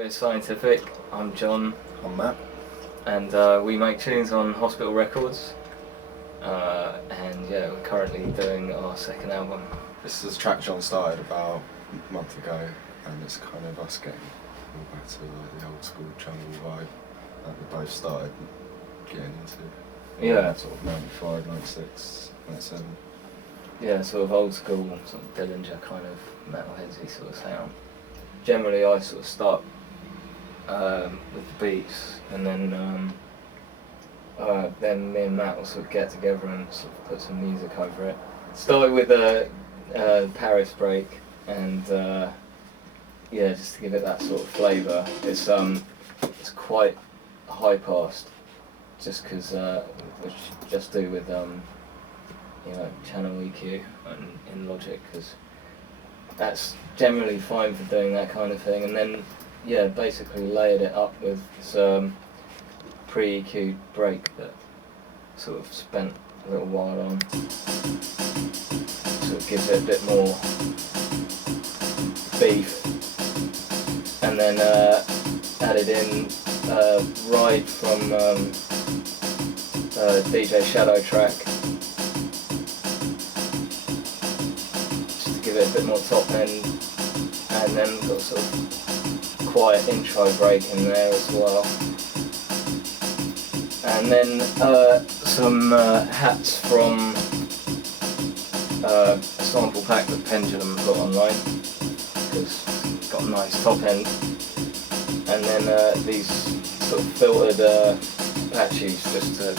We're Cynatific. I'm John. I'm Matt. And we make tunes on Hospital Records. And yeah, we're currently doing our second album. This is a track John started about a month ago, and it's kind of us getting all back to like the old school jungle vibe that we both started getting into. Yeah. Sort of 95, 96, 97. Yeah, sort of old school, sort of Dillinger kind of metalheadsy sort of sound. Generally I sort of start with the beats, and then me and Matt will sort of get together and sort of put some music over it. Started with Paris break, and yeah, just to give it that sort of flavour. It's quite high passed, just because which just do with you know, channel EQ and in Logic, because that's generally fine for doing that kind of thing. And then yeah, basically layered it up with this pre-EQ'd break that sort of spent a little while on. Sort of gives it a bit more beef. And then added in Ride from DJ Shadow track, just to give it a bit more top end, and then got sort of quiet intro break in there as well. And then some hats from a sample pack that Pendulum got online, because it's got a nice top end. And then these sort of filtered patches, just to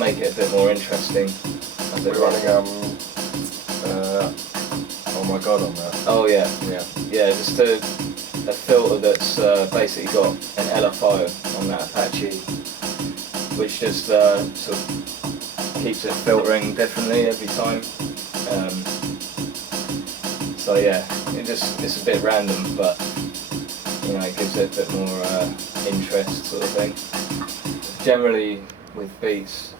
make it a bit more interesting. We're running Oh My God on that. Oh yeah. Yeah. Yeah, just a filter that's basically got an LFO on that Apache, which just sort of keeps it filtering differently every time. So yeah, it's a bit random, but you know, it gives it a bit more interest, sort of thing. Generally with beats,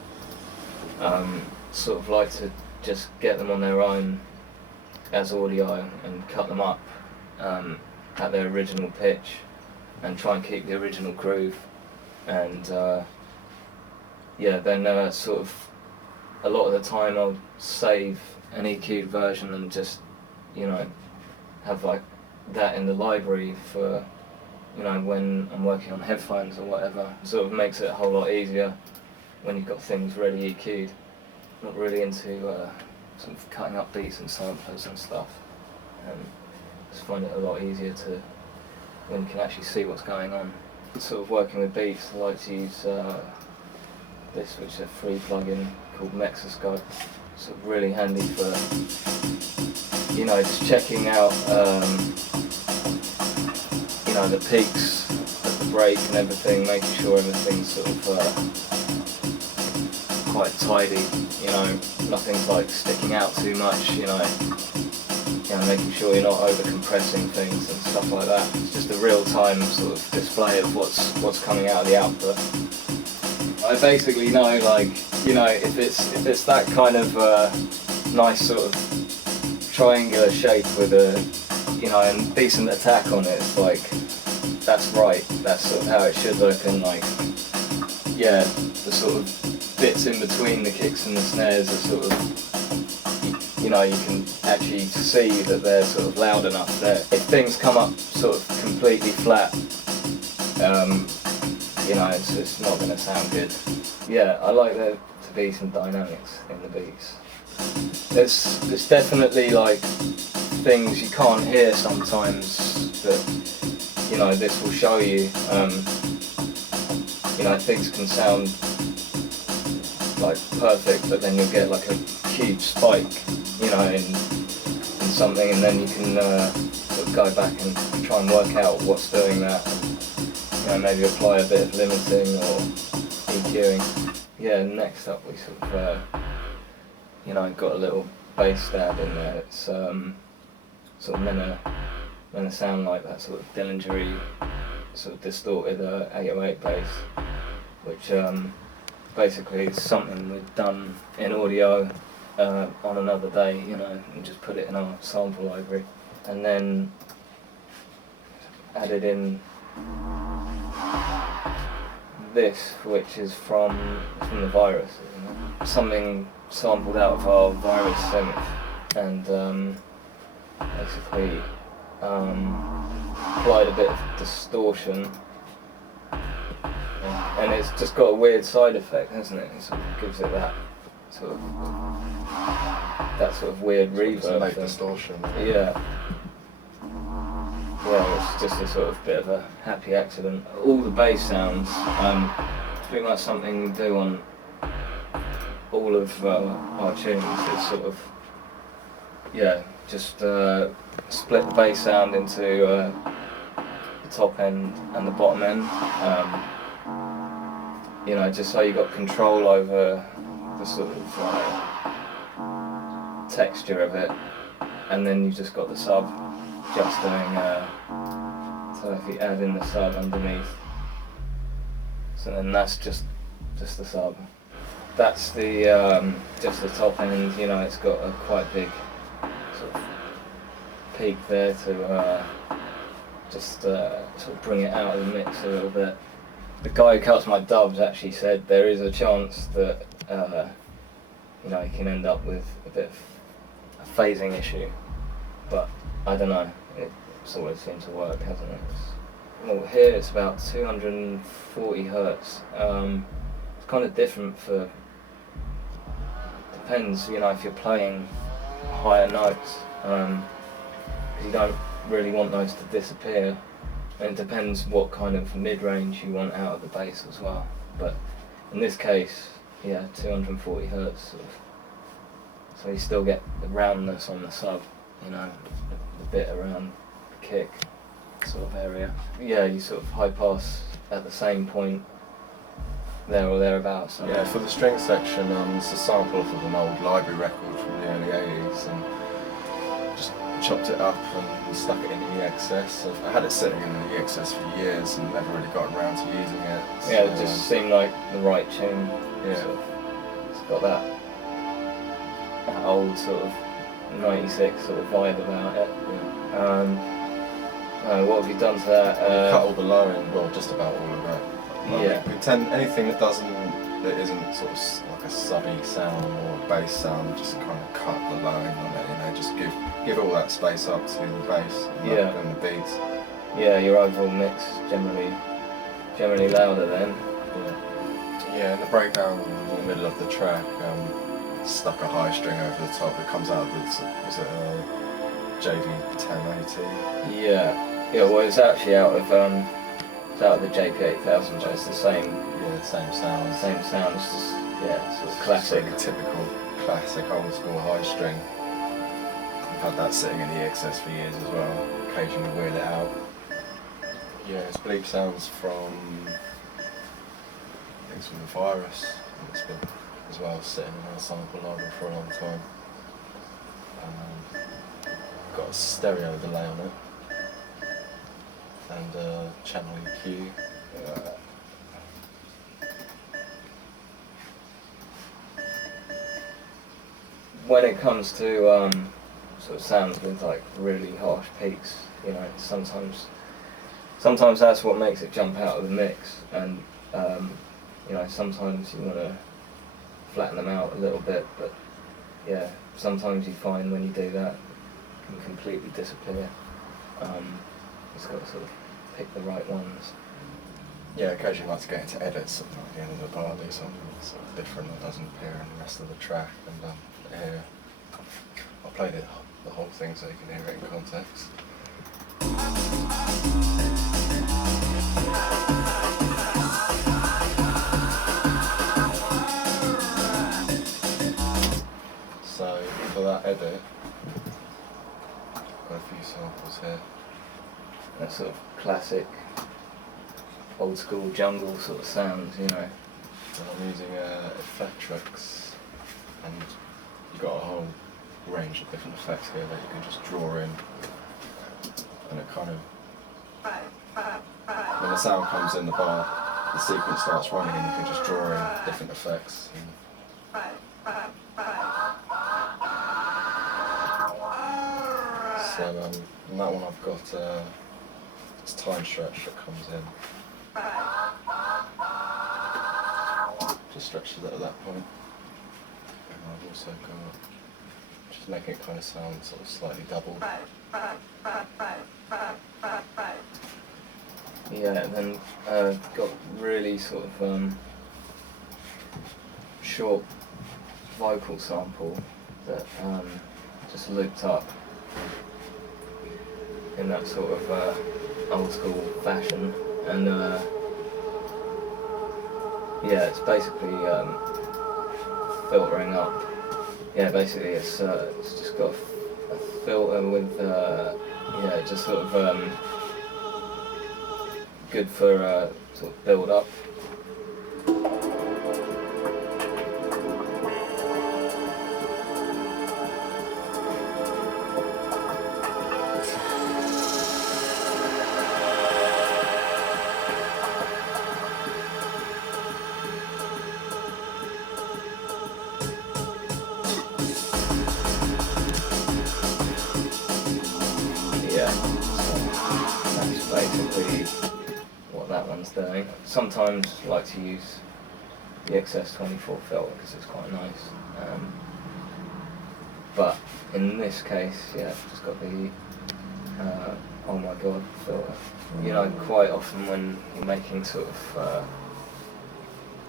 sort of like to just get them on their own as audio and cut them up at their original pitch and try and keep the original groove, and yeah, then sort of a lot of the time I'll save an EQ'd version and just, you know, have like that in the library for, you know, when I'm working on headphones or whatever. Sort of makes it a whole lot easier when you've got things ready EQ'd. Not really into sort of cutting up beats and samplers and stuff. Just find it a lot easier to, when you can actually see what's going on. Sort of working with beats, I like to use this, which is a free plugin called Mexascope. Sort of really handy for, you know, just checking out you know, the peaks at the break and everything, making sure everything's sort of quite tidy, you know, nothing's like sticking out too much, you know, making sure you're not over compressing things and stuff like that. It's just a real time sort of display of what's coming out of the output. I basically know, like, you know, if it's that kind of nice sort of triangular shape with a, you know, and decent attack on it, it's like, that's right, that's sort of how it should look. And like, yeah, the sort of bits in between the kicks and the snares are sort of, you know, you can actually see that they're sort of loud enough there. If things come up sort of completely flat, you know, it's just not going to sound good. Yeah, I like there to be some dynamics in the beats. There's definitely like things you can't hear sometimes that, you know, this will show you. You know, things can sound like perfect, but then you'll get like a huge spike, you know, in something, and then you can sort of go back and try and work out what's doing that. You know, maybe apply a bit of limiting or EQing. Yeah, next up we sort of, you know, got a little bass stab in there. It's sort of meant to sound like that sort of Dillinger-y, sort of distorted 808 bass, which basically is something we've done in audio on another day, you know, and just put it in our sample library. And then added in this, which is from the virus, isn't it? Something sampled out of our virus synth, and basically applied a bit of distortion, and it's just got a weird side effect, hasn't it? It sort of gives it that sort of weird reverb. It's a late thing. distortion. Yeah. Yeah, it's just a sort of bit of a happy accident. All the bass sounds, pretty much something we do on all of our tunes. It's sort of, yeah, just split the bass sound into the top end and the bottom end. You know, just so you got control over the sort of texture of it, and then you just got the sub just doing, so if you add in the sub underneath, so then that's just the sub. That's the just the top end. You know, it's got a quite big sort of peak there to just sort of bring it out of the mix a little bit. The guy who cuts my dubs actually said there is a chance that you know, you can end up with a bit of a phasing issue, but I don't know. It's always seemed to work, hasn't it? Well, here it's about 240 hertz. It's kind of different for. Depends, you know, if you're playing higher notes, because you don't really want those to disappear. And it depends what kind of mid-range you want out of the bass as well. But in this case, yeah, 240 hertz sort of. So you still get the roundness on the sub, you know, the bit around the kick sort of area. Yeah, you sort of high pass at the same point there or thereabouts. So Yeah, for the string section, it's a sample off of an old library record from the early 80s, and just chopped it up and stuck it in the EXS. I had it sitting in the EXS for years and never really gotten around to using it. So, yeah, it just seemed like the right tune. Yeah. Sort of, it's got that old sort of 96 sort of vibe about it. Yeah. What have you done to that? Cut all the low end, well, just about all of it. Like, Yeah. we tend anything that isn't sort of like a subby sound or a bass sound, just kind of cut the low end on it. You know, just give all that space up to the bass and the beats. Yeah, your overall mix generally louder then. Yeah, and the breakdown in the middle of the track, stuck a high string over the top. It comes out of was it a JV 1080? Yeah. Well, it's actually out of the JP 8000, but it's the same. Yeah, same sound. Same sound. It's just sort of classic. Like a typical classic old school high string. I've had that sitting in the EXS for years as well. Occasionally wheel it out. Yeah, it's bleep sounds from things from the virus. It's been as well sitting in our sample library for a long time. Got a stereo delay on it and channel EQ. When it comes to sort of sounds with like really harsh peaks, you know, sometimes that's what makes it jump out of the mix, and you know, sometimes you want to flatten them out a little bit, but yeah, sometimes you find when you do that, it can completely disappear. Just got to sort of pick the right ones. Yeah, occasionally like to get into edits at the end of the bar, do something sort of different that doesn't appear in the rest of the track, and here I'll play the whole thing so you can hear it in context. So for that edit, I've got a few samples here. That sort of classic, old school jungle sort of sound, you know. And I'm using Effectrix, and you've got a whole range of different effects here that you can just draw in, and it kind of, when the sound comes in the bar, the sequence starts running and you can just draw in different effects. So in that one I've got It's time stretch that comes in. Just stretches it at that point. And I've also got, just making it kind of sound sort of slightly double. Yeah, and then got really sort of short vocal sample that just looped up in that sort of old school fashion, and yeah, it's basically filtering up. Yeah, basically it's just got a filter with yeah, just sort of good for sort of build up. Yeah, so that's basically what that one's doing. Sometimes I like to use the XS24 filter because it's quite nice. But in this case, yeah, I've just got the oh my god filter. You know, quite often when you're making sort of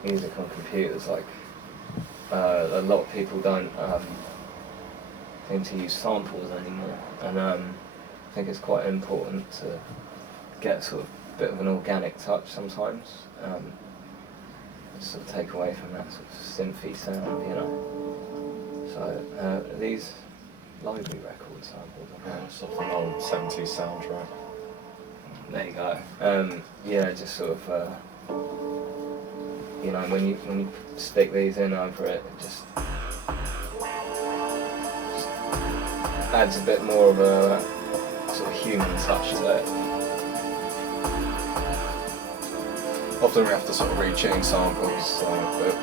music on computers, like a lot of people don't seem to use samples anymore, and I think it's quite important to get sort of a bit of an organic touch sometimes, sort of take away from that sort of synthy sound, you know. So these library record samples, It's off an old 70s soundtrack. there you go. Yeah, just sort of you know, when you stick these in over it, it just adds a bit more of a sort of human touch to it. Often we have to sort of retune samples, but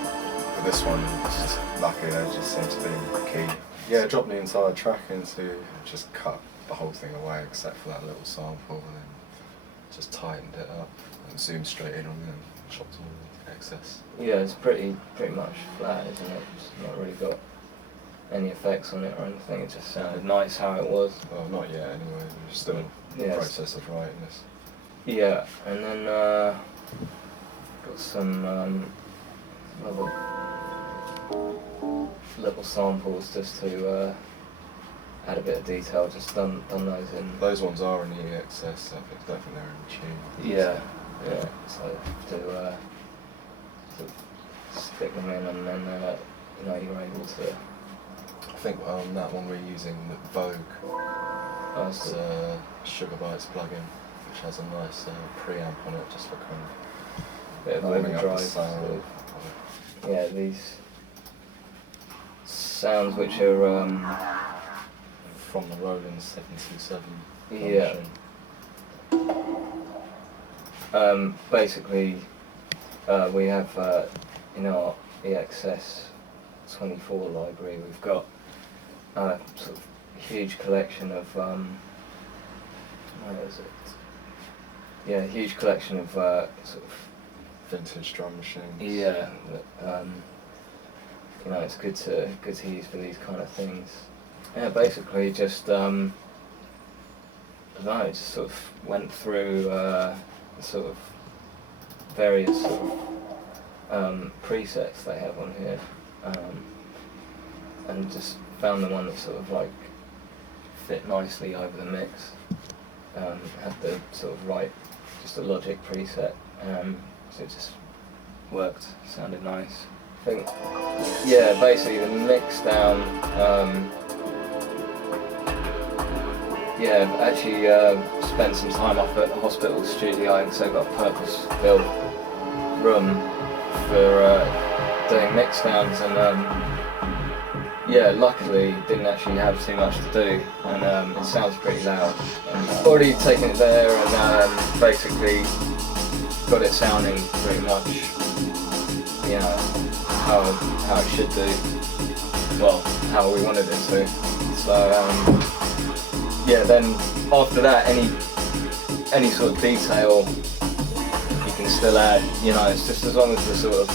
with this one, it's just lucky they just seem to be key. Yeah, drop the entire track into, just cut the whole thing away except for that little sample, and then just tightened it up and zoomed straight in on it and chopped all the excess. Yeah, it's pretty much flat, isn't it? It's not really got any effects on it or anything. It just sounded nice how it was. Well, not yet anyway. We're still in the process of writing this. Yeah, and then got some little samples just to add a bit of detail. Just done those in. Those ones are in the EXS. I don't think they're in tune. Yeah, yeah. So to stick them in, and then you know, you're able to. I think on that one we're using the Vogue. It's a Sugar Bytes plugin, which has a nice preamp on it, just for kind of bit of warming up the overdrive. sound. Yeah, these sounds which are From the Roland 727. yeah. Basically, we have in our EXS 24 library, we've got a sort of huge collection of where is it? Yeah, huge collection of sort of Vintage drum machines. yeah. You know, it's good to use for these kind of things. Yeah, basically just I don't know, just sort of went through sort of various sort of presets they have on here, and just found the one that sort of like fit nicely over the mix. Had the sort of right, just a Logic preset, so it just worked, sounded nice. I think, yeah, basically the mix down, yeah, I've actually spent some time up at the hospital studio, so I've got a purpose-built room for doing mix downs, and yeah, luckily didn't actually have too much to do, and it sounds pretty loud. And already taken it there and basically got it sounding pretty much, you know, how it should do. Well, how we wanted it to. So yeah, then after that, any any sort of detail you can still add, you know, it's just as long as the sort of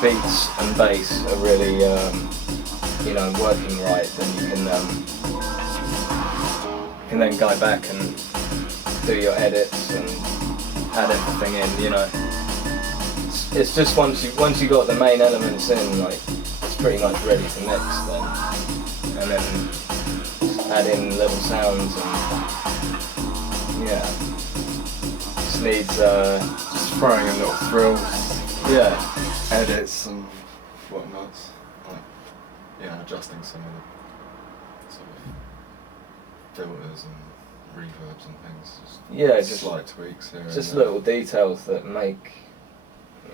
beats and bass are really, you know, working right, then you can then go back and do your edits and add everything in, you know. It's just once you got the main elements in, like, it's pretty much ready to mix then, and then add in little sounds and yeah, just needs Just throwing in little thrills, yeah, edits and whatnot. Like, yeah, adjusting some of the sort of filters and reverbs and things. yeah, just slight tweaks here. just and there. little details that make,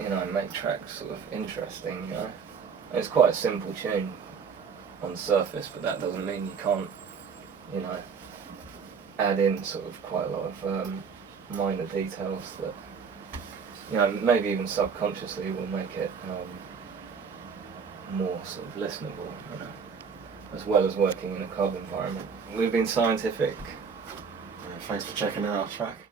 you know, make tracks sort of interesting, you know. And it's quite a simple tune on the surface, but that doesn't mean you can't, you know, add in sort of quite a lot of minor details that, you know, maybe even subconsciously will make it more sort of listenable, you know, as well as working in a club environment. We've been Cynatific. Thanks for checking out our track.